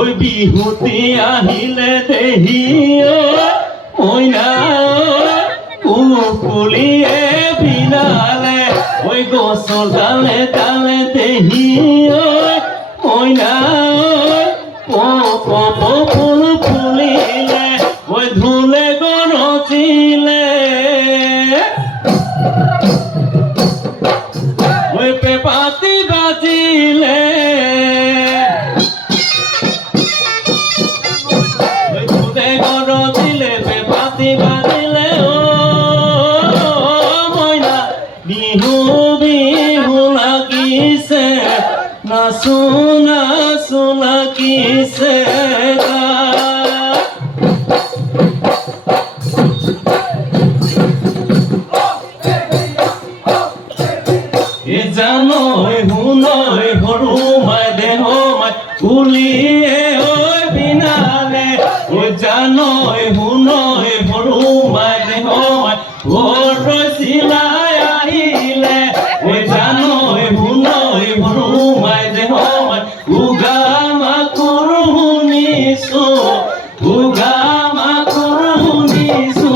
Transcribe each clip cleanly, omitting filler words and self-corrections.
ওই বিহুতে আহিলে দেহি মইনা কুকুলিয়ে বিনালে ওই গছৰ ডালে ডালে দেহি মইনা ফুল ফুলিলে ওই ধুলে গৰজিলে ওই পেপাতি বাজিলে বাজিলে ও মইনা বিহু বিহু লাগিছে নাচো নাচো লাগিছে জানৈ শুনৈ সৰু মাই দেহ মাই কুলিয়ে ঐ বিনালে ঐ জানৈ শুনৈ সৰু মাই দেহ মাই ঘৰ চিলাই আহিলে ঐ জানৈ শুনৈ সৰু মাই দেহ মাই উগা মাকৰ শুনিছো উগা মাকৰ শুনিছো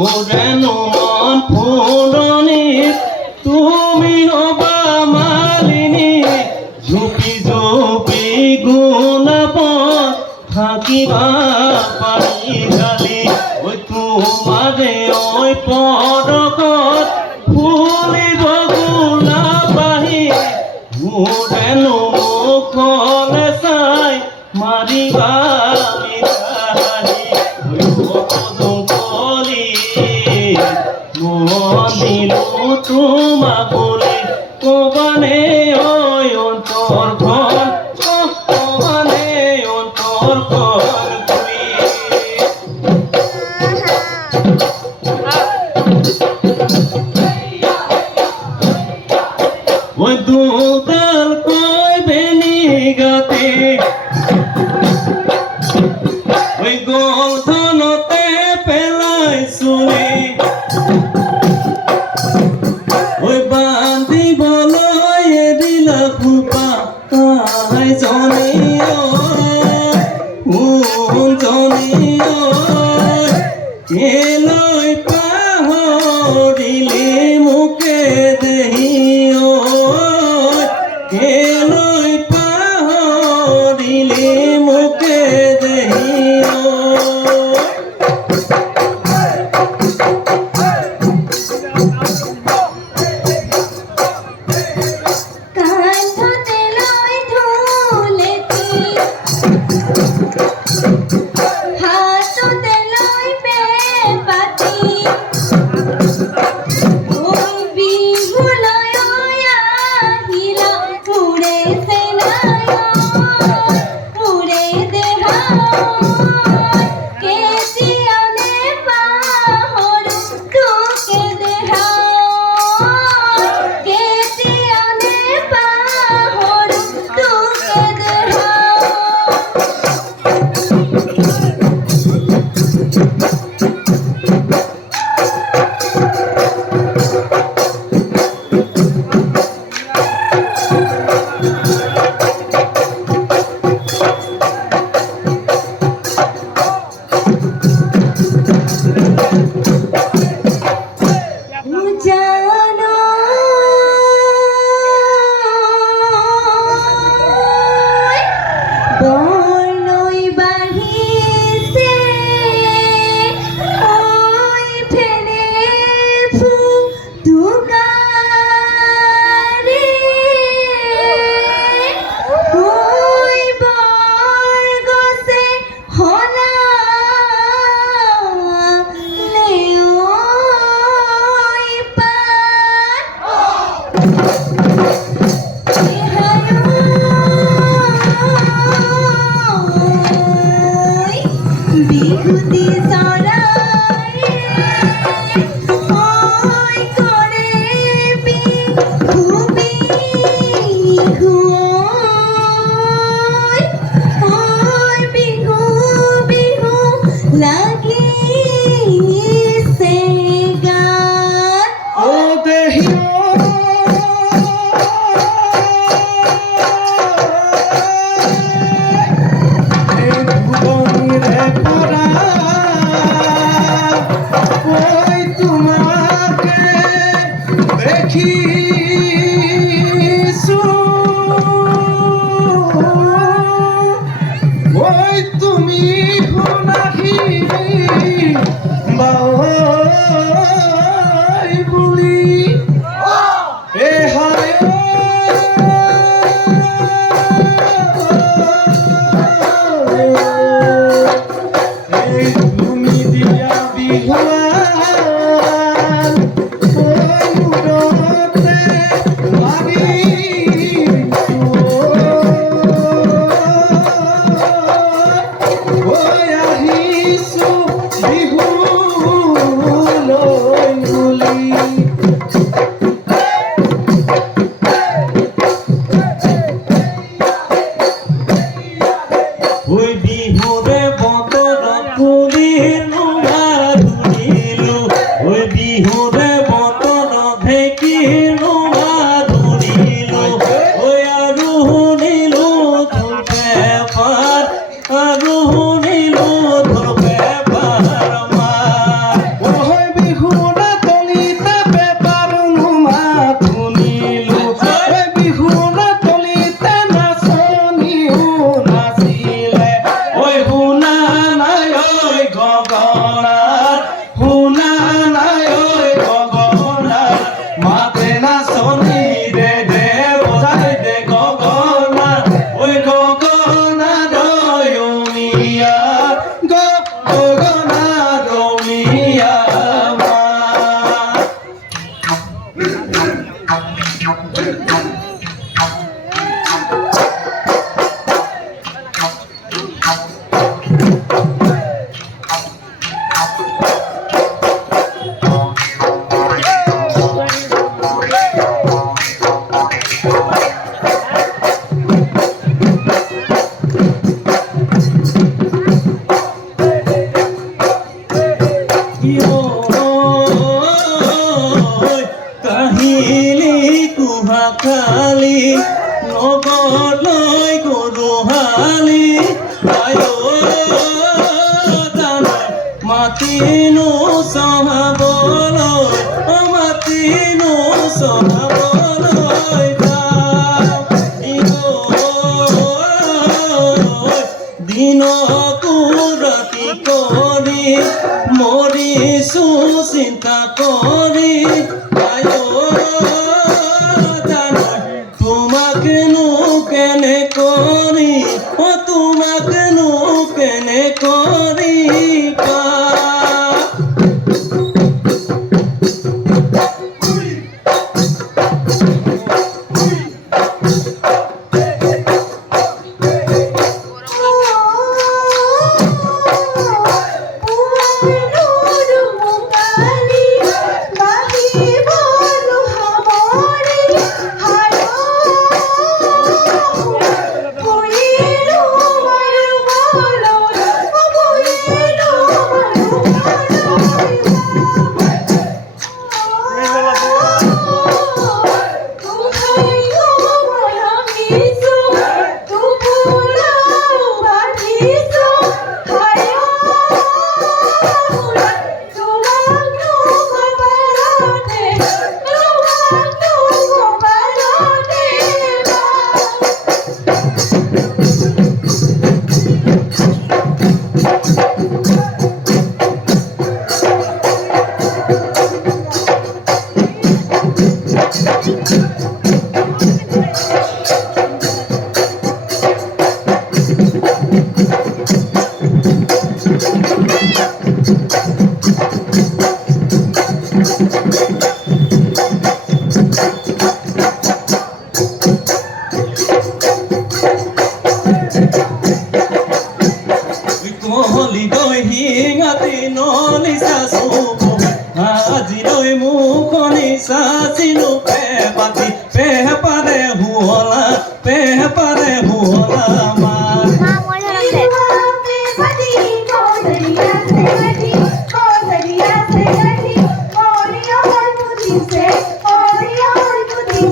মোরেনো মন ফুলনি তুমি হবা মালিনী ঝুপি ঝুপি গোলাপ থাকিবা পাৰি ঢালি ওই তোমাৰে ওই পদকত ফুলিব গোলাপ আহি মোৰেনো মুখলে চাই মাৰিবা মনিলো তোমাক বলে কবানে ওই অন্তৰখন কবানে অন্তৰখন খুলি ওই দুডাল কৈ বেনি গাতে ওই গলধনতে পেলাইছোনে ওই বান্ধিবলৈ এদিলা ফুপা তাই জনী জনী কেলৈ পাহৰিলি মোকে দেহি বিহুতি চৰাই ঐ কৰে বিহু বিহু ঐ বিহু বিহু লাগিছে গান ও দেহিও এই ভুবনিৰে পৰা ঐ তোমাকে দেখিছো ঐ তুমি শুনাহি বাই বুলি এ হায় এই তুমি দিয়া বিহুৱান ঐ মূৰতে লাগিছো ঐ আহিছো বিহুলৈ বুলি ওই বিহুরে বতর ফুলিলো মাধুরিলো ওই বিহুরে বতর ঢেকিলো মাধুরিলো ওই আৰু শুনিলো ঢোল পেপাৰ আৰু শুনিলো ঢোল পেপাৰ মাৰ ঐ বিহুৰে তলিতে পেপাৰ মাত শুনিলো ঐ বিহুৰে তলিতে নাচনীও নাচিলে ঐ শুনা নাই ঐ গগনাৰ শুনা নাই ঐ গগনাৰ মাতে নাচনী দে দে বজাই দে গগনা ঐ গগনা দয়মীয়া গগনা দয়মীয়া মাত কাহিলি কুহাখালি নগৰলৈ গৰুহালি মাতিনো চহাবলৈ মাতিনো চহাবলৈ দিনকো ৰাতি কৰি মৰিছো চিন্তা কৰি তোমাকনো কেনে কৰি তোমাকনো কেনে কৰি পা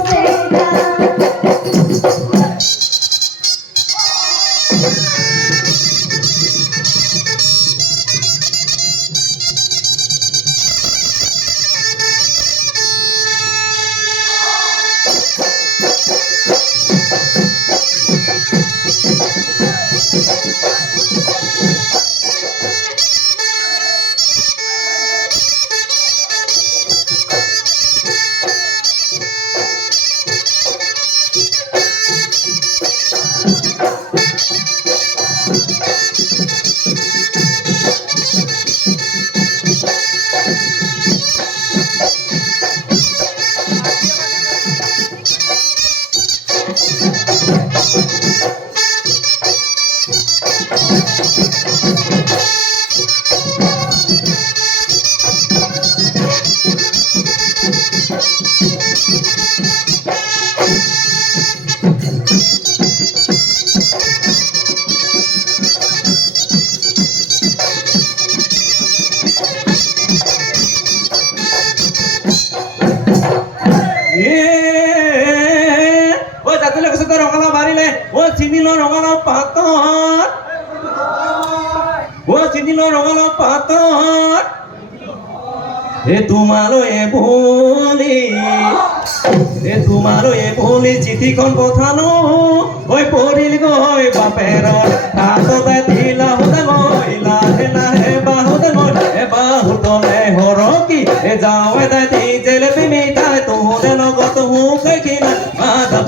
से गान ও যাতলে গছত ৰঙালাও বাৰিলে ও চিনিলো ৰঙালাও পাতত ও চিনিলো ৰঙালাও পাতত তোমালৈ ভুলি চিঠিখন পঠালো ঐ পৰিল গৈ বাপেৰৰ হাততে দিলা হুদে মই লাহে লাহে বাহুদে মই বাহুতলে সৰকি যাওঁ দি জেলেপি মিঠাই তোহোঁতে লগত হুকে কিনা আধা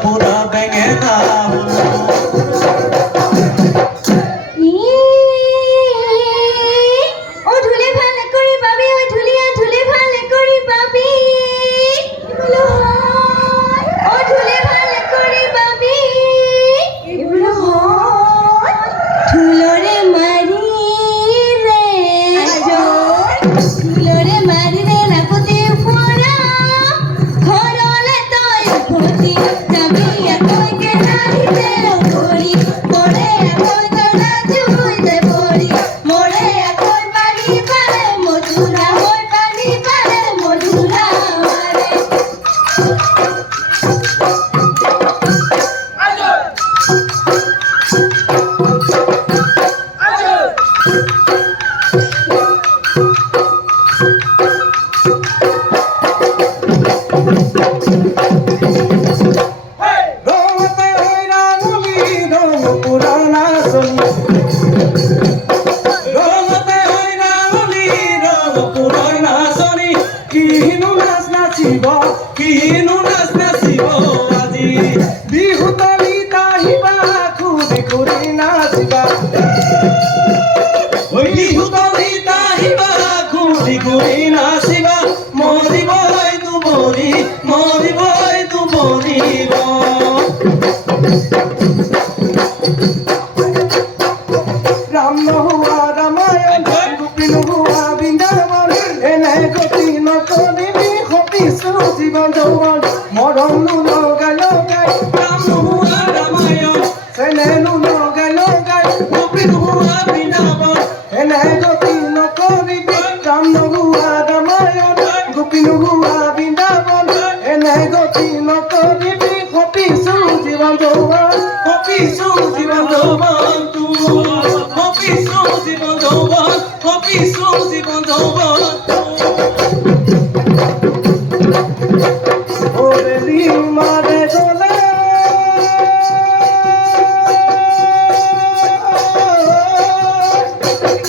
পুৰা বেঙেনা ও ঢুলে ভালে কৰি পাবি ও ঢুলিয়া ঢুলে ভালে কৰি পাবি ও ঢুলে ভালে কৰি পাবি ঢুলৰে মাৰি ৰে ঢুলৰে মাৰি ৰে নাকতি ফৰা ঘৰলে তই উভতি যাবি আকৌ কেৰাহীতে কৰি মৰে আকৌ তই ৰাজুইতে পৰি মৰে আকৌ পানী পাৰে মধুৰা হৈ পানী পাৰে মধুৰা মাৰে রঙতে হইরা নলি রঙ পুরানা সনি ৰঙতে হৈৰা হলি ৰঙ পুৰণা চনি কিনো নাচ নাচিব কিনো নাচ নাচিব আজি বিহু তলিত আহিবা খুদি খুদি নাচিবা ঐ বিহু তলিত আহিবা ঘূৰি ঘূৰি নাচিবা মৰিবই তুমৰি মৰিব রাম নহুয়া রামায়ণ গোপী নহুয়া বৃন্দাবন এনে গতি নকরিবি হপিছো জীবন যৌবন মরম নু লগাই লগাই ৰাম নোহোৱা ৰামায়ণ সেনে নু লগাই লগাই গোপী নোহোৱা বৃন্দাবন এনে গতি নকরিবি রাম নহুয়া রামায়ণ গোপী নহুয়া বৃন্দাবন এনে গতি নকরিবি হপিছো জীবন যৌবন কপিছো জীৱন যৌৱন কপিছো জীৱন যৌৱন কপিছো জীৱন যৌৱন ওরে মারে গলে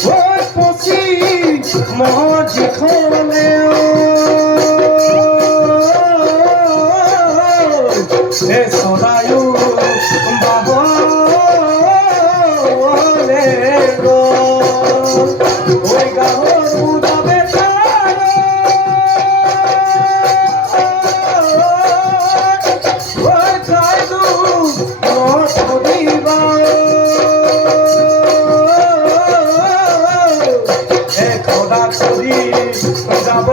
ওই পছি মজি খলে এ সদায়ু বাবলে গো ওই গাহরু যাবে যাব